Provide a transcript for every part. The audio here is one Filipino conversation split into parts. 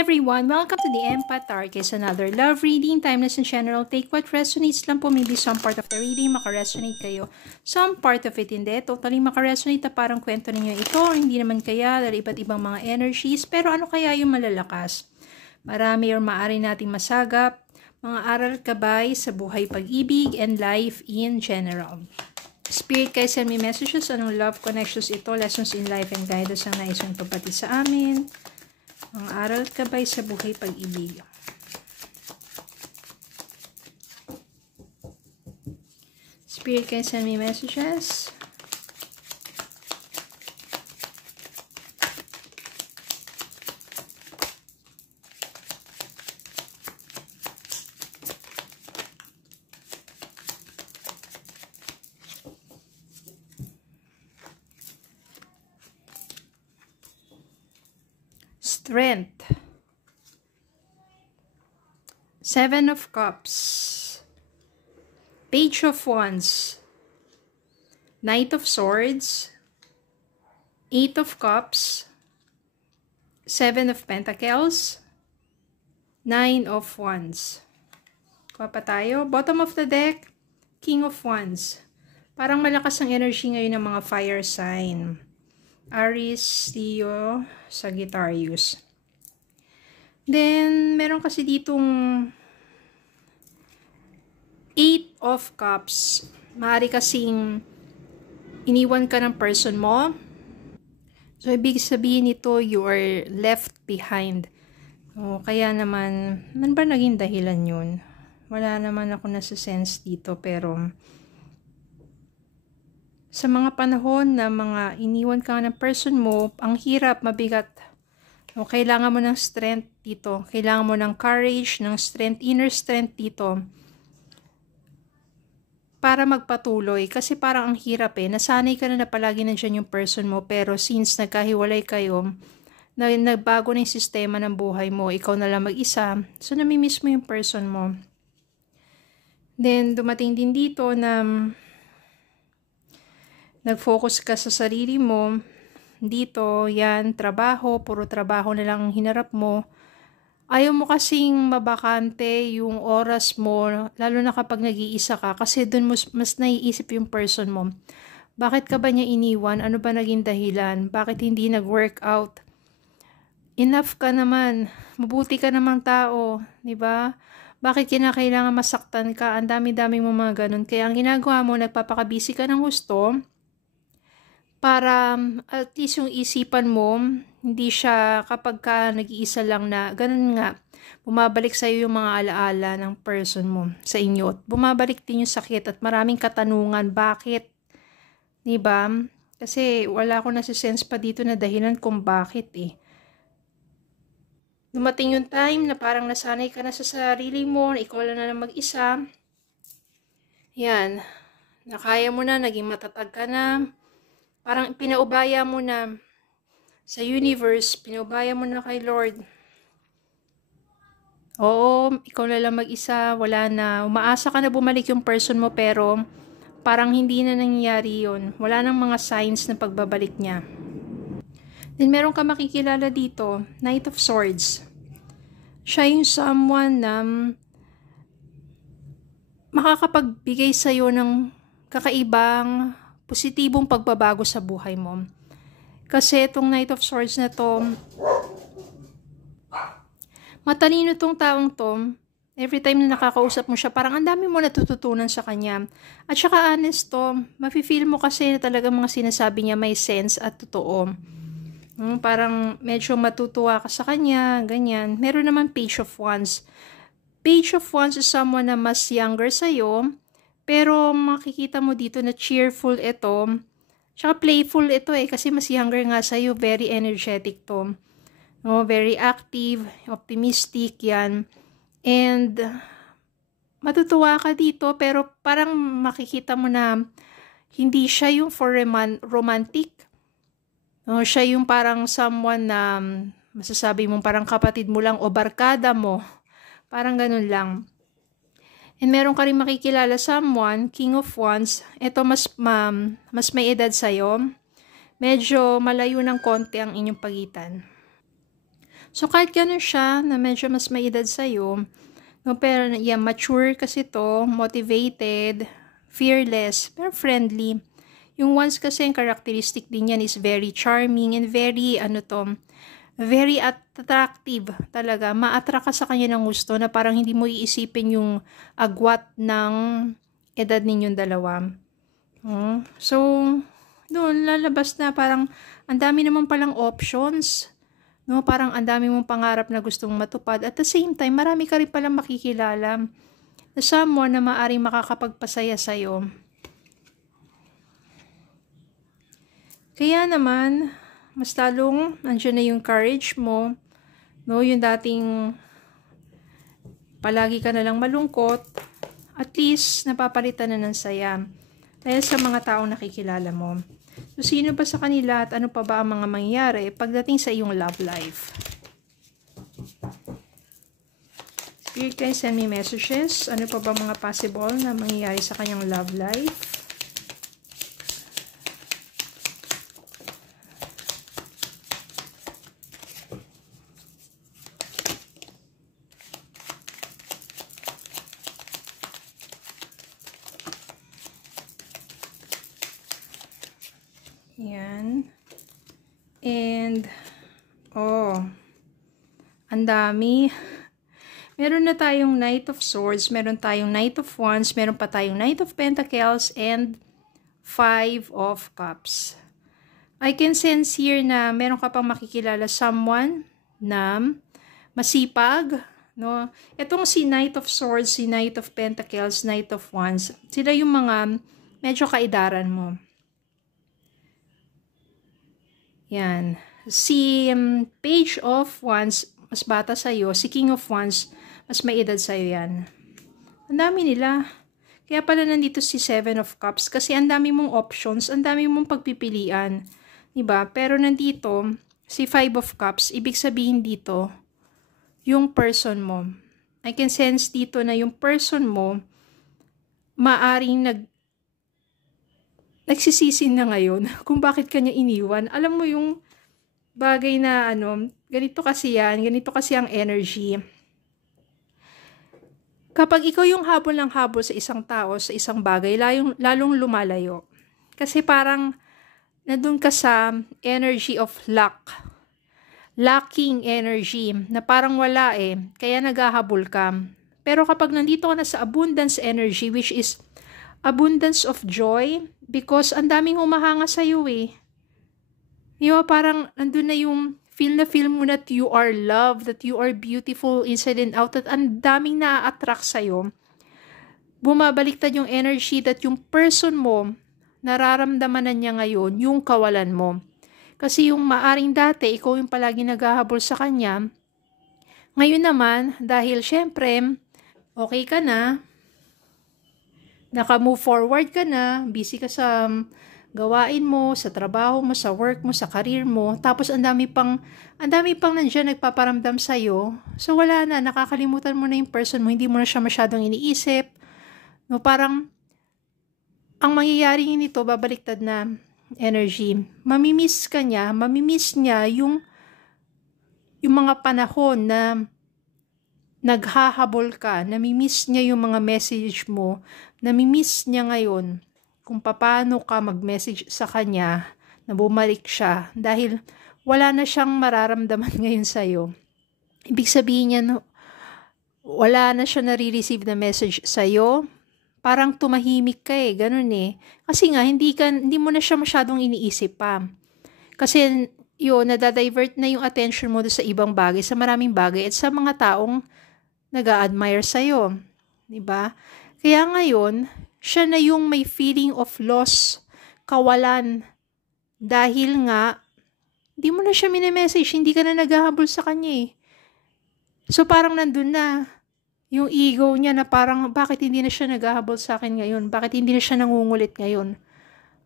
everyone! Welcome to the Empath Tarot. It's another love reading. Timeless and general. Take what resonates lang po. Maybe some part of the reading makaresonate kayo. Some part of it hindi. Totally makaresonate na parang kwento ninyo ito. Or hindi naman kaya dahil iba't ibang mga energies. Pero ano kaya yung malalakas? Marami or maaari nating masagap. Mga aral kabay sa buhay, pag-ibig, and life in general. Spirit, kayo send me messages. Anong love connections ito? Lessons in life and guidance ang nais yung pagpati sa amin. Mga aral kabay sa buhay, pag-ibig. Spirit, can send me messages. Strength. Seven of Cups. Page of Wands. Knight of Swords. Eight of Cups. Seven of Pentacles. Nine of Wands. Kuha pa tayo. Bottom of the deck. King of Wands. Parang malakas ang energy ngayon ng mga fire sign. Aries, Leo, Sagittarius. Then, meron kasi ditong Eight of Cups. Maaari kasing iniwan ka ng person mo. So, ibig sabihin nito, you are left behind. O, kaya naman, ano ba naging dahilan yun? Wala naman ako nasa-sense dito, pero sa mga panahon na mga iniwan ka ng person mo, ang hirap, mabigat. O, kailangan mo ng strength dito. Kailangan mo ng courage, ng strength, inner strength dito. Para magpatuloy. Kasi parang ang hirap eh. Nasanay ka na palagi nandiyan yung person mo. Pero since nagkahiwalay kayo, nagbago na yung sistema ng buhay mo. Ikaw na lang mag-isa. So, namimiss mo yung person mo. Then, dumating din dito na nag-focus ka sa sarili mo, dito, yan, trabaho, puro trabaho na lang ang hinarap mo. Ayaw mo kasing mabakante yung oras mo, lalo na kapag nag-iisa ka, kasi dun mas naiisip yung person mo. Bakit ka ba niya iniwan? Ano ba naging dahilan? Bakit hindi nag-workout? Enough ka naman. Mabuti ka namang tao, di ba? Bakit kinakailangan masaktan ka? Ang dami-dami mo mga ganun. Kaya ang ginagawa mo, nagpapakabisi ka ng gusto, para at least yung isipan mo, hindi siya kapag ka nag-iisa lang na, ganun nga, bumabalik sa'yo yung mga alaala ng person mo sa inyo. At bumabalik din yung sakit at maraming katanungan, bakit? Diba? Kasi wala akong nasisense pa dito na dahilan kung bakit eh. Dumating yung time na parang nasanay ka na sa sarili mo, na ikaw lang na mag-isa. Yan. Nakaya mo na, naging matatag ka na. Parang pinaubaya mo na sa universe, pinaubaya mo na kay Lord. Oo, ikaw na lang mag-isa, wala na. Umaasa ka na bumalik yung person mo pero parang hindi na nangyayari yun. Wala nang mga signs na pagbabalik niya. Then meron ka makikilala dito, Knight of Swords. Siya yung someone na makakapagbigay sa'yo ng kakaibang positibong pagbabago sa buhay mo. Kasi itong Knight of Swords na to, matalino tong taong to, every time na nakakausap mo siya, parang ang dami mo natututunan sa kanya. At saka honest to, mafe-feel mo kasi na talaga mga sinasabi niya may sense at totoo. Parang medyo matutuwa ka sa kanya, ganyan. Meron naman Page of Wands. Page of Wands is someone na mas younger sa'yo, pero makikita mo dito na cheerful ito. Tsaka playful ito eh. Kasi mas younger nga sa'yo. Very energetic to. No, very active. Optimistic yan. And matutuwa ka dito. Pero parang makikita mo na hindi siya yung for romantic. No, siya yung parang someone na masasabi mong parang kapatid mo lang o barkada mo. Parang ganun lang. And meron ka rin makikilala someone, King of Wands. Ito mas may edad sa'yo. Medyo malayo ng konti ang inyong pagitan. So, kahit ganun siya, na medyo mas may edad sa'yo, no, pero yeah, mature kasi to, motivated, fearless, pero friendly. Yung ones kasi, ang characteristic din yan is very charming and very, very attractive talaga. Ma-attract ka sa kanya ng gusto na parang hindi mo iisipin yung agwat ng edad ninyong dalawa. So, doon lalabas na parang ang dami naman palang options. No, parang ang dami mong pangarap na gustong matupad. At the same time, marami ka rin palang makikilala na someone na maaring makakapagpasaya sa'yo. Kaya naman, mas lalong nandiyan na yung courage mo, no, yung dating palagi ka na lang malungkot, at least napapalitan na ng saya dahil sa mga taong nakikilala mo. So, sino ba sa kanila at ano pa ba ang mga mangyayari pagdating sa iyong love life? Spirit guys, send me messages. Ano pa ba mga possible na mangyayari sa kanyang love life? Yan. And, ang dami. Meron na tayong Knight of Swords, meron tayong Knight of Wands, meron pa tayong Knight of Pentacles, and Five of Cups. I can sense here na meron ka pang makikilala someone na masipag, no? Itong si Knight of Swords, si Knight of Pentacles, Knight of Wands, sila yung mga medyo kaidaran mo. Yan. Si Page of Wands, mas bata sa'yo. Si King of Wands, mas may edad sa'yo yan. Ang dami nila. Kaya pala nandito si Seven of Cups. Kasi ang dami mong options, ang dami mong pagpipilian. Diba? Pero nandito, si Five of Cups, ibig sabihin dito, yung person mo. I can sense dito na yung person mo, maaring nagsisisi na ngayon kung bakit kanya iniwan. Alam mo yung bagay na ganito kasi yan, ganito kasi ang energy. Kapag ikaw yung habol ng habol sa isang tao, sa isang bagay, lalong lumalayo. Kasi parang nandun ka sa energy of luck. Lacking energy, na parang wala kaya naghahabol ka. Pero kapag nandito ka na sa abundance energy, which is abundance of joy, because ang daming humahanga sa'yo parang nandun na yung feel mo that you are loved, that you are beautiful inside and out, at ang daming na-attract sa'yo. Bumabaliktad yung energy that yung person mo, nararamdaman na niya ngayon, yung kawalan mo. Kasi yung maaring dati, ikaw yung palagi naghahabol sa kanya, ngayon naman, dahil syempre, okay ka na, naka-move forward ka na, busy ka sa gawain mo, sa trabaho mo, sa work mo, sa career mo, tapos ang dami pang nandiyan nagpaparamdam sa'yo, so wala na, nakakalimutan mo na yung person mo, hindi mo na siya masyadong iniisip, no, parang, ang mangyayari nito, babaliktad na energy, mamimiss niya yung mga panahon na naghahabol ka, namimiss niya yung mga message mo, namimiss niya ngayon kung paano ka mag-message sa kanya na bumalik siya dahil wala na siyang mararamdaman ngayon sa'yo. Ibig sabihin niya, wala na siya nare-receive na message sa'yo, parang tumahimik ka ganun Kasi nga, hindi mo na siya masyadong iniisip pa. Kasi nadadivert na yung attention mo sa ibang bagay, sa maraming bagay, at sa mga taong nag-a-admire sa'yo. Diba? Kaya ngayon, siya na yung may feeling of loss, kawalan, dahil nga, hindi mo na siya mini-message, hindi ka na naghahabol sa kanya So parang nandun na yung ego niya na parang, bakit hindi na siya naghahabol sa akin ngayon? Bakit hindi na siya nangungulit ngayon?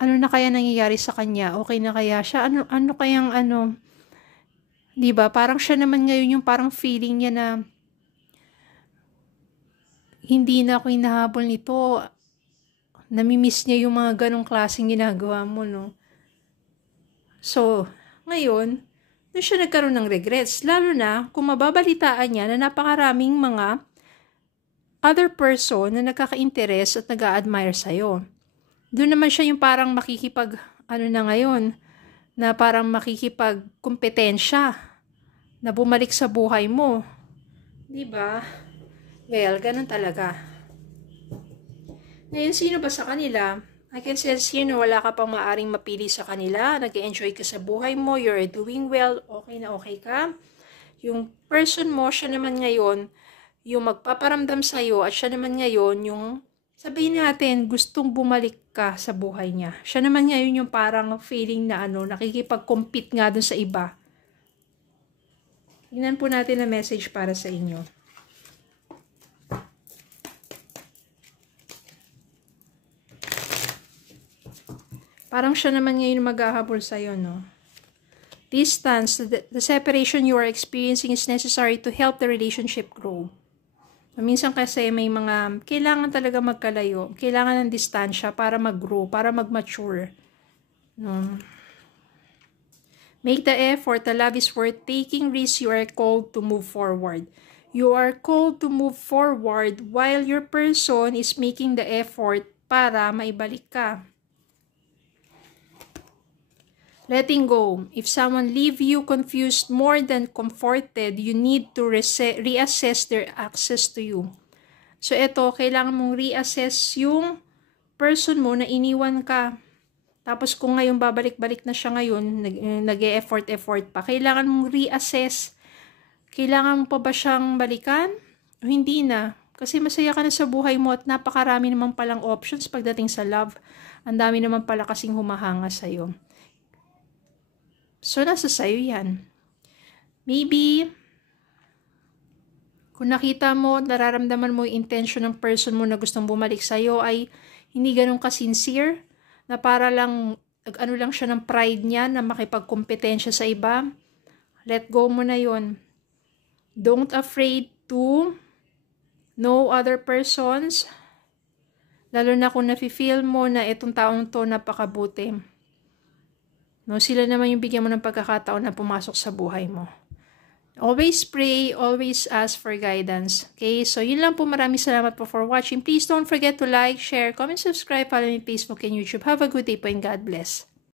Ano na kaya nangyayari sa kanya? Okay na kaya siya? Ano kayang diba? Parang siya naman ngayon yung parang feeling niya na, hindi na ako hinahabol nito. Namimiss niya yung mga ganong klaseng ginagawa mo, no? So, ngayon, doon siya nagkaroon ng regrets. Lalo na kung mababalitaan niya na napakaraming mga other person na nagkaka-interest at nag-a-admire sa'yo. Doon naman siya yung parang makikipag, na ngayon, na parang makikipag-kompetensya na bumalik sa buhay mo. Diba? Well, ganun talaga. Ngayon, sino ba sa kanila? I can sense here na wala ka pang maaring mapili sa kanila. Nag-enjoy ka sa buhay mo. You're doing well. Okay na okay ka. Yung person mo, siya naman ngayon, yung magpaparamdam sa'yo at siya naman ngayon, yung sabihin natin, gustong bumalik ka sa buhay niya. Siya naman ngayon yung parang feeling na nakikipag-compete nga dun sa iba. Tingnan po natin ang message para sa inyo. Parang siya naman ngayon maghahabol sa'yo, no? Distance, the separation you are experiencing is necessary to help the relationship grow. Minsan kasi may mga, kailangan talaga magkalayo. Kailangan ng distansya para mag-grow, para mag-mature. No? Make the effort. The love is worth taking risks. You are called to move forward. You are called to move forward while your person is making the effort para maibalik ka. Letting go. If someone leave you confused more than comforted, you need to reassess their access to you. So, ito, kailangan mong reassess yung person mo na iniwan ka. Tapos, kung ngayon babalik-balik na siya ngayon, nag-e-effort pa, kailangan mong reassess. Kailangan mo pa ba siyang balikan? O hindi na? Kasi masaya ka na sa buhay mo at napakarami naman palang options pagdating sa love. Ang dami naman pala kasing humahanga sa'yo. So, nasa sayo yan. Maybe, kung nakita mo, nararamdaman mo yung intention ng person mo na gustong bumalik sa'yo ay hindi ganun ka-sincere, na para lang, lang siya ng pride niya na makipagkompetensya sa iba, let go mo na yon. Don't afraid to know other persons, lalo na kung nafe-feel mo na itong taong to napakabuti. No, sila naman yung bigyan mo ng pagkakataon na pumasok sa buhay mo. Always pray, always ask for guidance. Okay, so yun lang po. Maraming salamat po for watching. Please don't forget to like, share, comment, subscribe, follow me on Facebook and YouTube. Have a good day po and God bless.